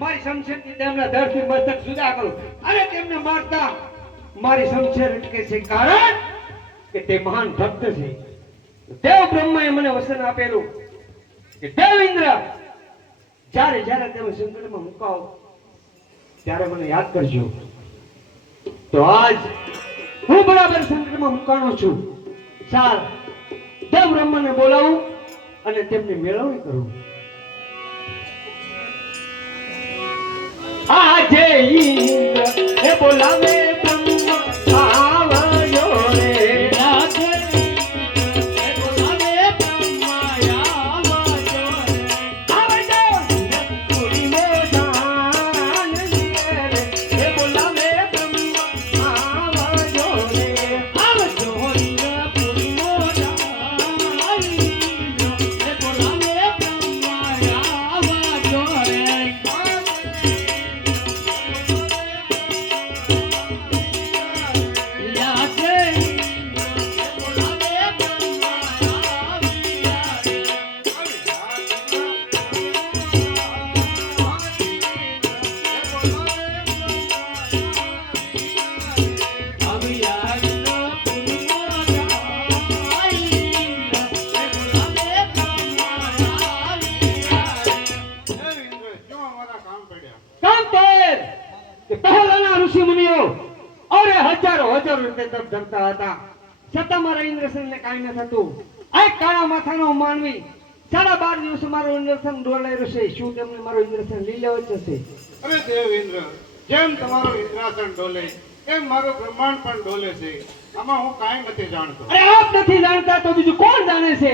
મારી શમશેરથી તેમના ધરથી મસ્તક જુદા કરું અને તેમને મારતા મારી શમશેર અટકે છે કારણ કે તે મહાન ભક્ત છે. દેવ બ્રહ્માએ મને વસન આપેલું કે દેવ ઇન્દ્ર જ્યારે જ્યારે તમે સંકટમાં મુકાઓ ત્યારે મને યાદ કરજો. તો આજ હું બરાબર સંકટમાં મુકાણો છું. ચાલ દેવ બ્રહ્માને બોલાવું અને તેમની મેળવણી કરું. આજે ઇન્દ્ર એ બોલાવે બ્રહ્મા આવ્યો રે. આજે ઇન્દ્ર એ બોલાવે બ્રહ્મા આવ્યો રે. આવજો પૂરી મોજાન રે એ બોલાવે બ્રહ્મા આવ્યો રે. આવજો ઇન્દ્ર પૂરી મોજાન એ બોલાવે બ્રહ્મા આવ્યો રે. માનવી 12.5 દિવસ મારો ઇન્દ્રસન ડોલાયો છે. શું તેમને મારો ઇન્દ્રસન લઈ લેવો જશે? અરે દેવ ઇન્દ્ર, જેમ તમારો ઇન્દ્રાસન ડોલે એમ મારો બ્રહ્માંડ પણ ડોલે છે. આમાં હું કાંઈ નથી જાણતો. અરે આપ નથી જાણતા તો બીજું કોણ જાણે છે?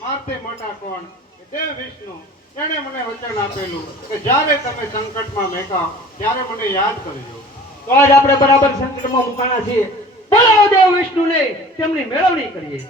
મારતે મોટા કોણ? દેવ વિષ્ણુ. એણે મને વચન આપેલું કે જ્યારે તમે સંકટમાં મેકાવ ત્યારે મને યાદ કરજો. તો આજ આપણે બરાબર સંકટમાં મુકાણા છીએ. બોલાવો દેવ વિષ્ણુને, તેમની મેળવણી કરીએ.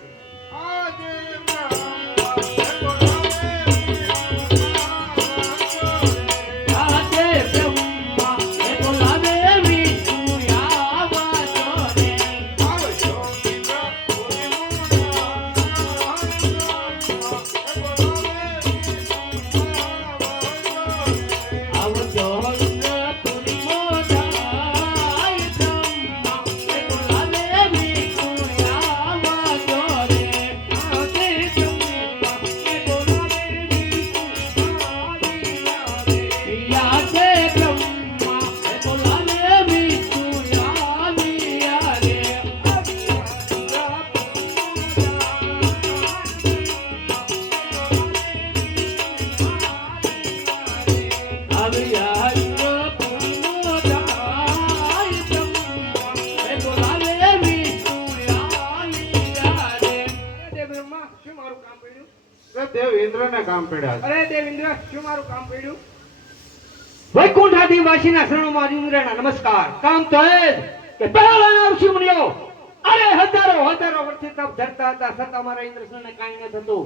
વૈકુંઠાદિવાસીના શરણોમાં ઇન્દ્રના નમસ્કાર. કામ તો એ જ કે પહેલાના ઋષિ મુનિઓ અરે હજારો વર્ષથી તપ ધરતા હતા છતાં મારા ઇન્દ્રસનને કાંઈ ન થતું.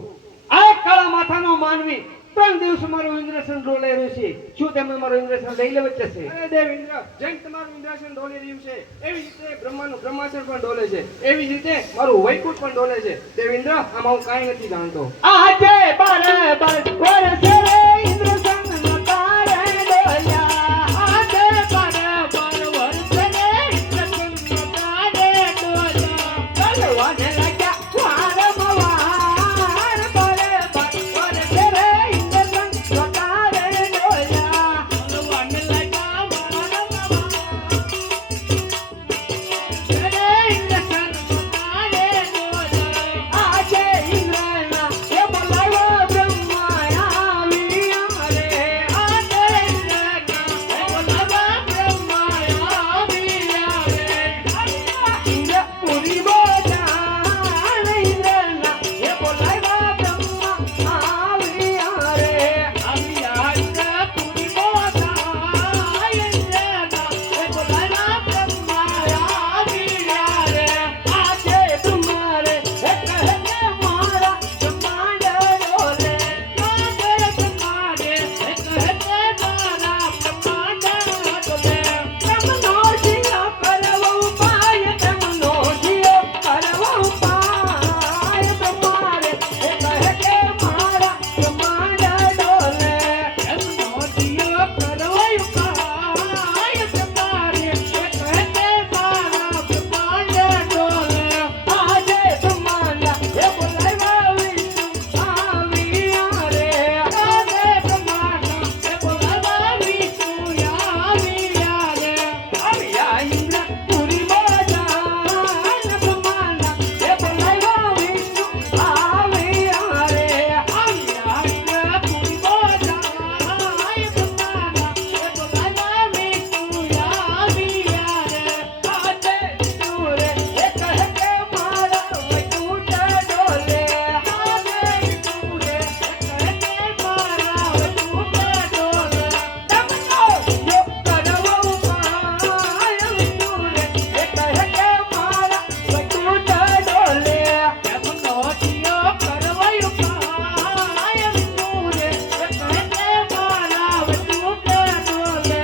આ કાળા માથાનો માનવી 3 દિવસ મારું ઇન્દ્રસન ડોલે રહ્યું છે. શું તમે મારું ઇન્દ્રસન લઈ લેવા જશે? અરે દેવ ઇન્દ્ર, જેમ તમારું ઇન્દ્રાસન ડોલી રહ્યું છે એવી જ રીતે બ્રહ્માનું બ્રહ્માસન પણ ડોલે છે, એવી જ રીતે મારું વૈકુંઠ પણ ડોલે છે. દેવ ઇન્દ્ર, આમાં હું કાંઈ નથી જાણતો. આજે બરાબર વરસે રે ઇન્દ્રસન નકારે ડોલ્યા. આજે બરાબર વરસે રે ઇન્દ્રસન નકારે ડોલ્યા. કલવાને લાગ્યા વારંવાર બરાબર વરસે રે ઇન્દ્રસન નકારે ડોલ્યા. કલવાને લાગ્યા વારંવાર રે ઇન્દ્રસન નકારે ડોલ્યા. આજે ઇન્દ્રના એ બોલાવ્યો બ્રહ્મા આવ્યા રે. આજે ઇન્દ્રના એ બોલાવ્યો બ્રહ્મા આવ્યા રે. ઇન્દ્ર પુરી બોજાન ઇન્દ્રના એ બોલાવ્યો બ્રહ્મા આવ્યા રે. આવ્યા ઇન્દ્ર પુરી બોજાન ઇન્દ્રના એ બોલાવ્યો બ્રહ્મા આવ્યા રે. આજે તમારે એક હે મારા બ્રહ્માંડ ડોલે. આજે તમારે એક હે મારા બ્રહ્માંડ ડોલે. તમનો જીવ કરવો ઉપાય, તમનો જીવ કરવો ઉપાય. તમારે એક હે મારા બ્રહ્માંડ ડોલે. તમનો જીવ કરવો ઉપાય, તમારે એક હે મારા બ્રહ્માંડ ડોલે. આજે તમારા એ બોલાવ્યા વિષ્ણુ આવ્યા રે. આજે તમારા એ બોલાવ્યા વિષ્ણુ આવ્યા રે. આવ્યા ઇન્દ્ર પુરી બોજાન બ્રહ્માના એ બોલાવ્યા વિષ્ણુ આવ્યા રે. આવ્યા ઇન્દ્ર પુરી બોજાન બ્રહ્માના એ બોલાવ્યા વિષ્ણુ આવ્યા રે. આજે વિષ્ણુ રે એક હે મારા વૈકુંઠ ડોલે. આજે વિષ્ણુ રે એક હે મારા વૈકુંઠ ડોલે. તમનો જો કરવો ઉપાય, વિષ્ણુ રે એક હે મારા વૈકુંઠ ડોલે. તમનો જીઓ કરવો ઉપાય, વિષ્ણુ રે એક હે મારા વૈકુંઠ ડોલે.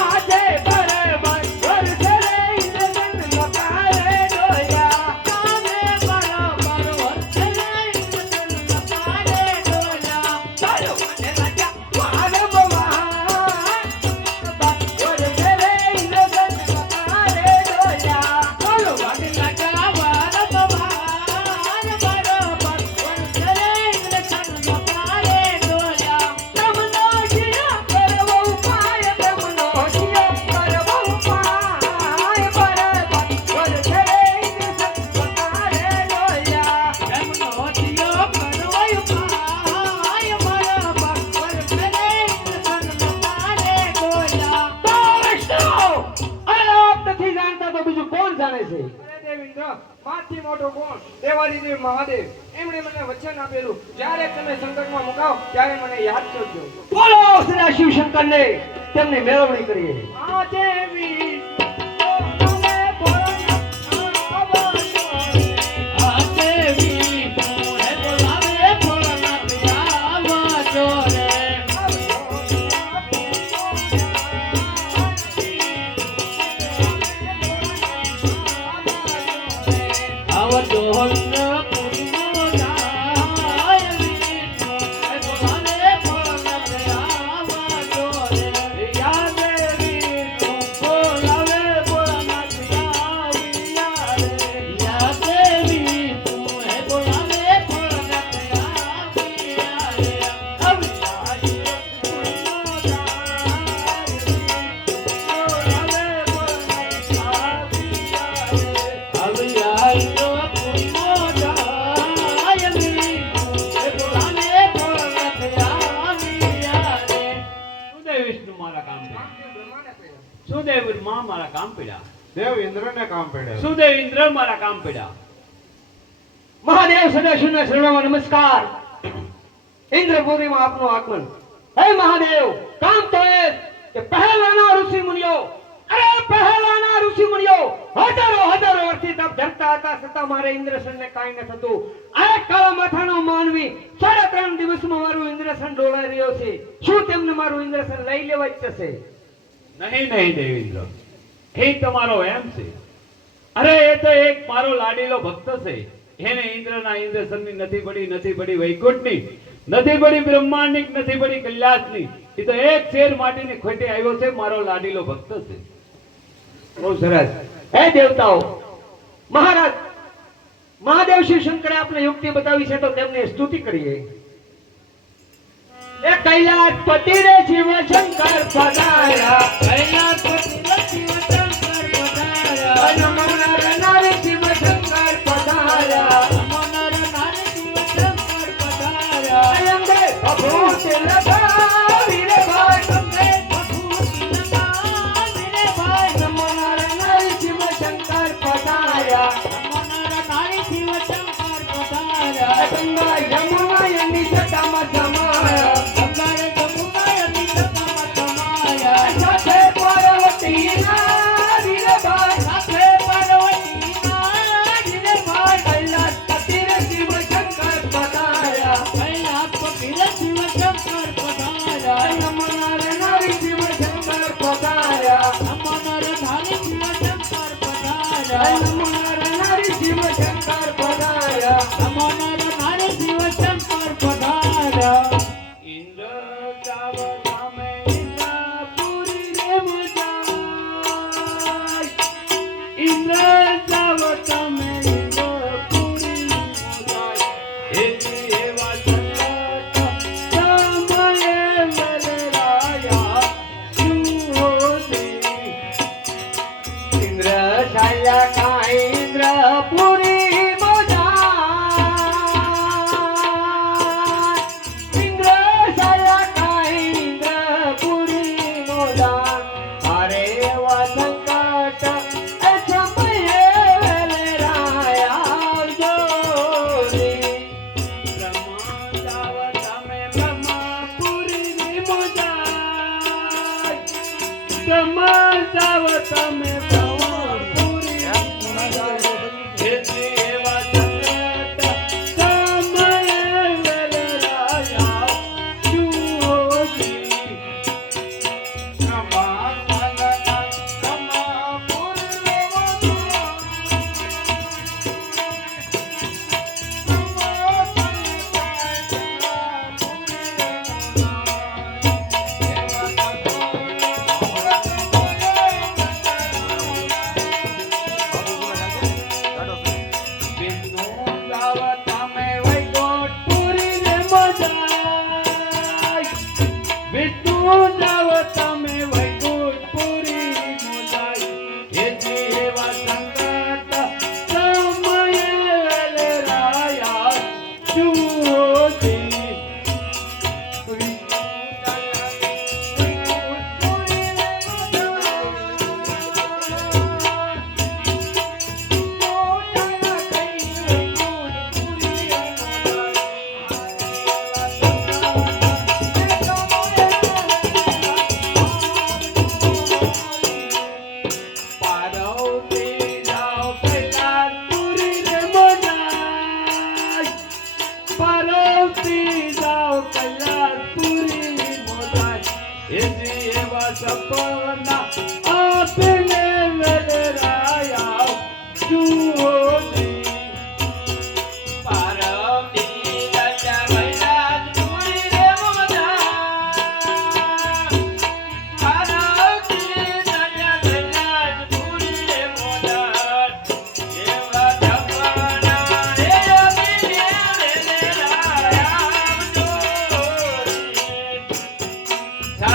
આજે બરાબર વરસે રે ઇન્દ્રસન નકારે ડોલ્યા. આજે બરાબર વરસે રે ઇન્દ્રસન નકારે ડોલ્યા. ચાલો મને લાગ્યા વારંવાર વરસે રે ઇન્દ્રસન નકારે ડોલ્યા. ચાલો મને લાગ્યા વારંવાર બરાબર વરસે રે ઇન્દ્રસન નકારે ડોલ્યા. તમનો જીવ કરવો ઉપાય, તમનો જીવ કરવો ઉપાય. બરાબર વરસે રે ઇન્દ્રસન નકારે ડોલ્યા. તમનો જીવ કરવો ઉપાય, બરાબર વરસે રે ઇન્દ્રસન નકારે ડોલ્યા. તો વિષ્ણુ, અરે આપ નથી જાણતા તો બીજું કોણ જાણે છે? અરે દેવ ઇન્દ્ર, માથી મોટો કોણ? દેવાદિદેવ મહાદેવ. એમણે મને વચન આપેલું, જ્યારે તમે સંકટમાં મુકાવ ત્યારે મને યાદ કરજો. બોલો સદા શિવ શંકરને, તેમની મેળવણી કરીએ. આ દેવી સુદેવ માં મારા કામ પડ્યા. દેવ ઇન્દ્રને કામ પડ્યા. સુદેવ ઇન્દ્ર મારા કામ પડ્યા. મહાદેવ સદાશિવના શરણોમાં નમસ્કાર. ઇન્દ્રપુરીમાં આપનું આગમન. હે મહાદેવ, કામ તો એ કે પહેલાના ઋષિ મુનિઓ અરે પહેલાના ઋષિમુનિઓ હજારો વર્ષથી તપ ધરતા હતા, છતાં મારે ઇન્દ્રસનને કાંઈ ન થતું. આ કાળા માથાનો માનવી 3.5 દિવસમાં મારું ઇન્દ્રસન ડોલાઈ રહ્યો છે. શું તેમને મારું ઇન્દ્રસન લઈ લેવા ઈચ્છે? નહીં દેવેન્દ્ર, એ તમારો એમ છે. અરે એ તો એક મારો લાડીલો ભક્ત છે. એને ઇન્દ્રના ઇન્દ્રસનની નથી પડી વૈકુંઠની, નથી પડી બ્રહ્માંડની, નથી પડી કૈલાસની. એ તો એક શેર માટીની ખોટે આવ્યો છે. મારો લાડીલો ભક્ત છે. બહુ સરસ. હે દેવતાઓ, મહારાજ મહાદેવ શિવ શંકરે આપણે યુક્તિ બતાવી છે, તો તેમની સ્તુતિ કરીએ. એ કૈલાસપતિ રે શિવ શંકર પધાર્યા, કૈલાસપતિ રે શિવ શંકર પધાર્યા, નમોનર નારે શિવ શંકર પધાર્યા, નમોનર નારે શિવ શંકર પધાર્યા. અંગે ભભૂત લગાવી રે ભાઈ, અંગે ભભૂત લગાવી રે ભાઈ, નમોનર નારે શિવ શંકર પધાર્યા, નમોનર નારે શિવ શંકર પધાર્યા. ગંગા યમુના એની જટામાં જમાયા, સાથે પાર્વતી ના વીરભાઈ, સાથે પાર્વતી ના વીરભાઈ. કૈલાસપતિ રે શિવ શંકર પધાર્યા, કૈલાસપતિ રે શિવ શંકર પધાર્યા, નમોનર નારી શિવ શંકર પધાર્યા, નમોનર નારી શિવ શંકર પધાર્યા, નમોનર નારી શિવ શંકર પધાર્યા, નમોનર નારી શિવ શંકર પધાર્યા. ઇન્દ્ર જાવ સામે ઇન્દ્રપુરી રે મુજાય, ઇન્દ્ર જાવ તમે ઇન્દ્રપુરી મુજાય. એથી એવા સંકટ સમયે વરરાયા જુઓજી. ઇન્દ્ર શાયા કાંઈ ઇન્દ્રપુરી તમે સપના